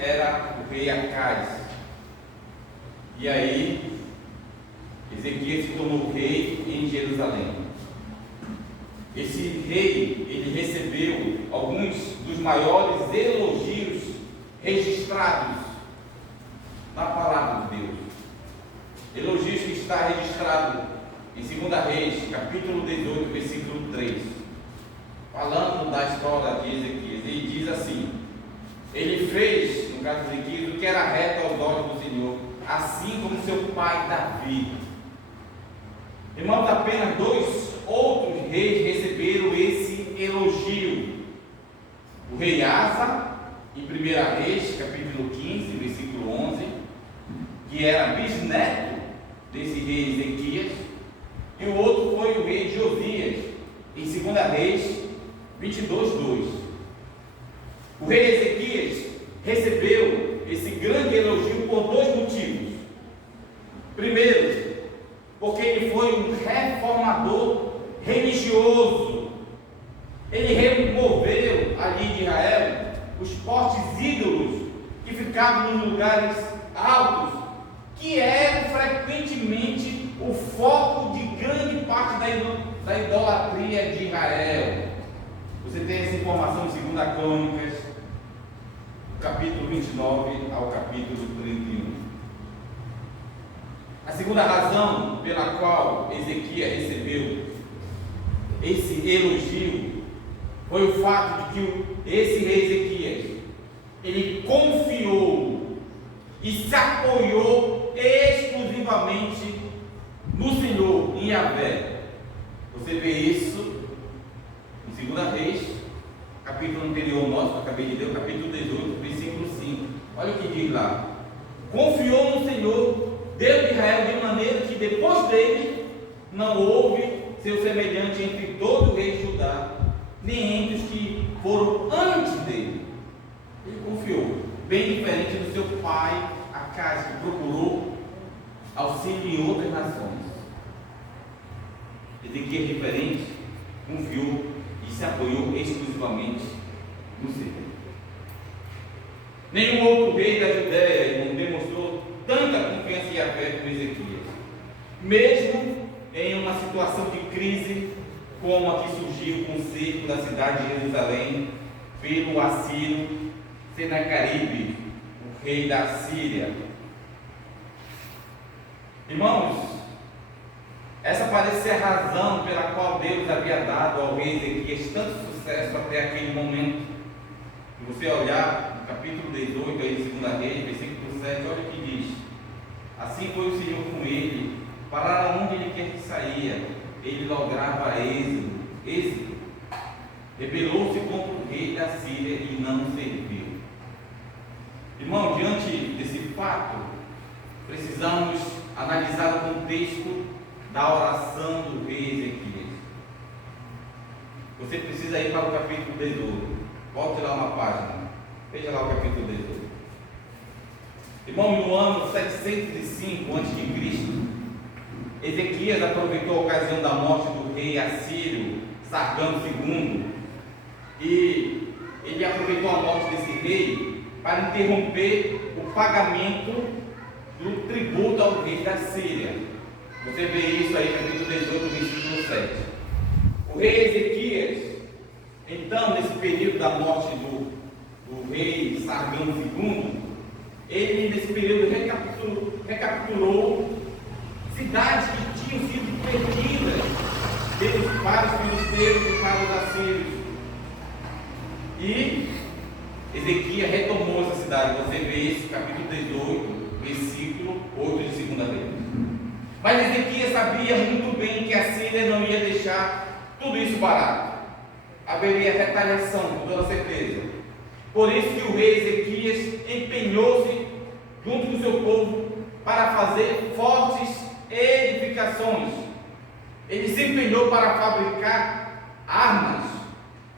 era o rei Acais. E aí, Ezequias se tornou rei em Jerusalém. Esse rei, ele recebeu alguns dos maiores elogios registrados na palavra de Deus. Elogios que está registrado em 2 Reis, capítulo 18, versículo 3. Falando da história de Ezequias, ele diz assim: ele fez, no caso de Ezequias, o que era reto aos olhos do Senhor, assim como seu pai Davi. Irmãos, apenas 2 outros reis receberam esse elogio: o rei Asa, em 1 Reis, capítulo 15, versículo 11, que era bisneto desse rei Ezequias, e o outro foi o rei Josias, em 2 Reis 22:2. O rei Ezequias recebeu esse grande elogio por 2 motivos. Primeiro, porque ele foi um reformador religioso. Ele removeu ali de Israel os fortes ídolos que ficavam nos lugares altos, que eram frequentemente o foco de grande parte da idolatria de Israel. Você tem essa informação em 2 Crônicas, capítulo 29 ao capítulo 31. A segunda razão pela qual Ezequias recebeu esse elogio foi o fato de que esse rei Ezequias, ele confiou e se apoiou exclusivamente no Senhor, em Yahvé. Você vê isso em 2 Reis, capítulo anterior ao nosso, que eu acabei de ler, o capítulo 18, versículo 5. Olha o que diz lá: confiou no Senhor, Deus de Israel, de maneira que depois dele não houve seu semelhante entre todo o rei de Judá, nem entre os que foram antes dele. Ele confiou, bem diferente do seu pai Acais, que procurou auxílio em outras nações. Ezequias, diferente, confiou e se apoiou exclusivamente no Senhor. Nenhum outro rei da Judéia não demonstrou tanta confiança em Yahvé como Ezequias, mesmo em uma situação de crise como a que surgiu com o cerco da cidade de Jerusalém pelo assírio Senaqueribe, o rei da Síria. Irmãos, essa parece ser a razão pela qual Deus havia dado ao rei Ezequias tanto sucesso até aquele momento. Se você olhar no capítulo 18, aí de 2 Reis, versículo 7, olha o que diz: assim foi o Senhor com ele, para onde ele quer que saía, ele lograva êxito. Rebelou-se contra o rei da Síria e não o serviu. Irmão, diante desse fato, precisamos analisar o contexto da oração do rei Ezequias. Você precisa ir para o capítulo 18. Volte lá uma página. Veja lá o capítulo 18. Irmão, no ano 705 a.C., Ezequias aproveitou a ocasião da morte do rei assírio Sargão II, e ele aproveitou a morte desse rei para interromper o pagamento do tributo ao rei da Síria. Você vê isso aí no capítulo 18, versículo 7. O rei Ezequias, então, nesse período da morte do rei Sargão II, ele nesse período recapturou cidades que tinham sido perdidas pelos vários filisteus e para os assírios. E Ezequias retomou essa cidade. Você vê isso, capítulo 18, versículo 8 de 2 Reis. Mas Ezequias sabia muito bem que a Síria não ia deixar tudo isso barato. Haveria retaliação, com toda certeza. Por isso que o rei Ezequias empenhou-se junto com o seu povo para fazer fortes edificações. Ele se empenhou para fabricar armas,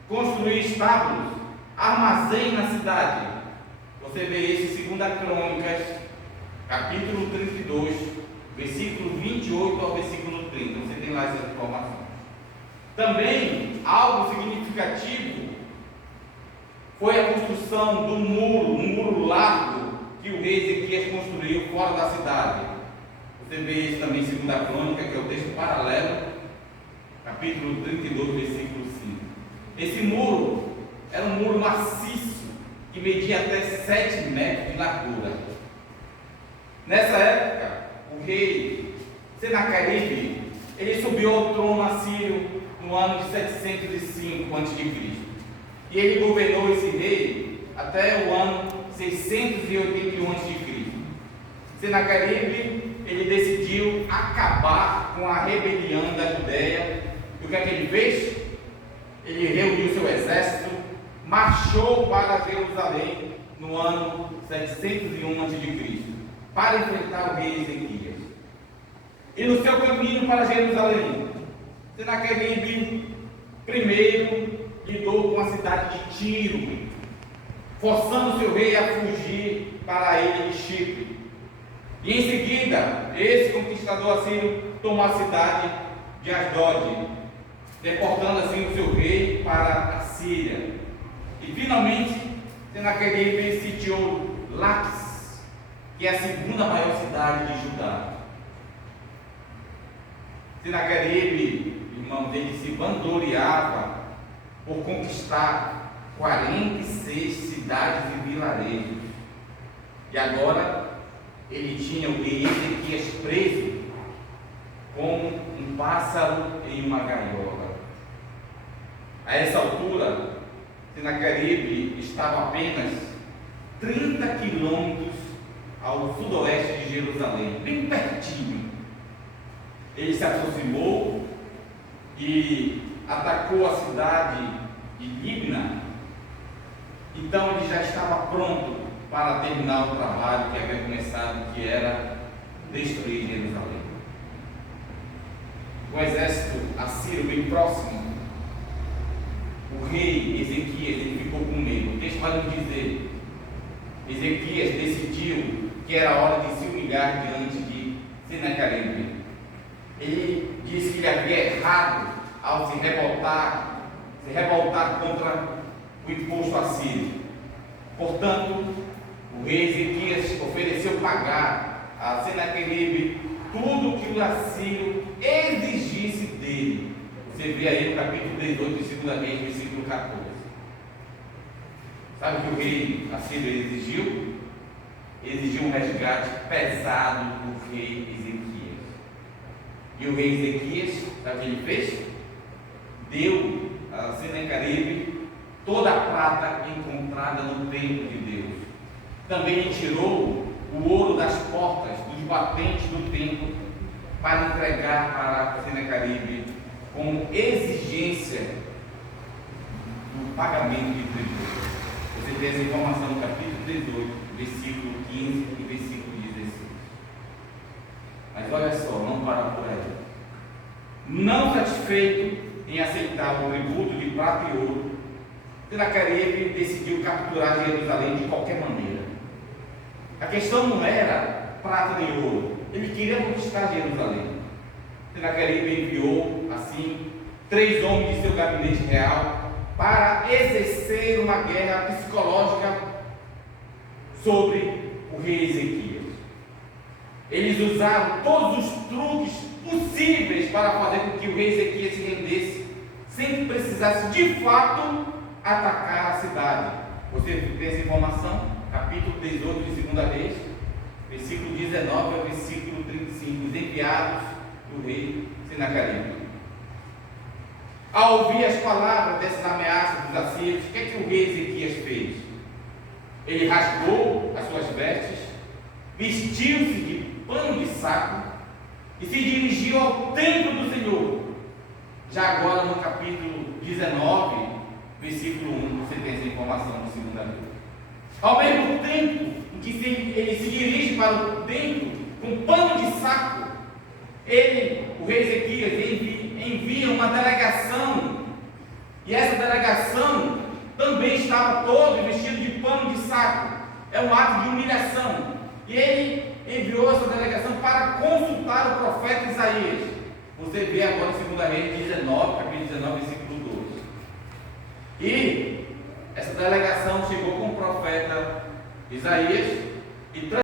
construir estábulos, armazém na cidade. Você vê isso em 2 Crônicas, capítulo 32, versículo 28 ao versículo 30. Você tem lá essa informação. Também, algo significativo foi a construção do muro, um muro largo fora da cidade. Você vê isso também em 2 Crônica, que é o texto paralelo, capítulo 32, versículo 5. Esse muro era um muro maciço, que media até 7 metros de largura. Nessa época, o rei Senaqueribe, ele subiu ao trono assírio no ano de 705 a.C. E ele governou esse rei até o ano 681 a.C. Senaqueribe, ele decidiu acabar com a rebelião da Judéia. E o que é que ele fez? Ele reuniu seu exército, marchou para Jerusalém no ano 701 a.C. para enfrentar o rei Ezequias. E no seu caminho para Jerusalém, Senaqueribe primeiro lidou com a cidade de Tiro, forçando seu rei a fugir para a ilha de Chipre. E em seguida, esse conquistador assírio tomou a cidade de Asdod, deportando assim o seu rei para a Síria. E finalmente, Senaqueribe sitiou Laquis, que é a segunda maior cidade de Judá. Senaqueribe, irmãos, ele se vangloriava por conquistar 46 cidades e vilarejos. E agora ele tinha o rei Ezequias preso como um pássaro em uma gaiola. A essa altura, Senaqueribe estava apenas 30 quilômetros ao sudoeste de Jerusalém, bem pertinho. Ele se aproximou e atacou a cidade de Libna. Então ele já estava pronto para terminar o trabalho que havia começado, que era destruir Jerusalém. O exército assírio bem próximo, o rei Ezequias, ele ficou com medo. O texto vai nos dizer: Ezequias decidiu que era hora de se humilhar diante de Senaqueribe. Ele disse que ele havia errado ao se revoltar contra o imposto assírio. Portanto, o rei Ezequias ofereceu pagar a Senaqueribe tudo que o assírio exigisse dele. Você vê aí no capítulo 18 de 2 Reis, versículo 14. Sabe o que o rei assírio exigiu? Exigiu um resgate pesado do rei Ezequias. E o rei Ezequias, sabe o que ele fez? Deu a Senaqueribe toda a prata encontrada no templo de Deus. Também ele tirou o ouro das portas, dos batentes do templo, para entregar para Senaqueribe como exigência do pagamento de tributo. Você tem essa informação no capítulo 18, versículo 15 e versículo 16. Mas olha só, não para por aí. Não satisfeito em aceitar o tributo de prata e ouro, Senaqueribe decidiu capturar Jerusalém de qualquer maneira. A questão não era prata nem ouro, ele queria conquistar Jerusalém. Senaqueribe enviou, assim, 3 homens de seu gabinete real para exercer uma guerra psicológica sobre o rei Ezequias. Eles usaram todos os truques possíveis para fazer com que o rei Ezequias se rendesse, sem que precisasse de fato atacar a cidade. Você tem essa informação? Capítulo 18 de 2 Reis, versículo 19 ao versículo 35, os enviados do rei Senaqueribe. Ao ouvir as palavras dessas ameaças dos assírios, o que é que o rei Ezequias fez? Ele rasgou as suas vestes, vestiu-se de pano de saco e se dirigiu ao templo do Senhor. Já agora no capítulo 19, versículo 1, você tem essa informação no 2 Reis. Ao mesmo tempo em que ele se dirige para o templo com pano de saco, o rei Ezequias, envia uma delegação, e essa delegação também estava todo vestido de pano de saco. É um ato de humilhação. E ele enviou essa delegação para consultar o profeta Isaías. Você vê agora em 2 Reis 19, capítulo 19, versículo 12. E essa delegação chegou com o profeta Isaías e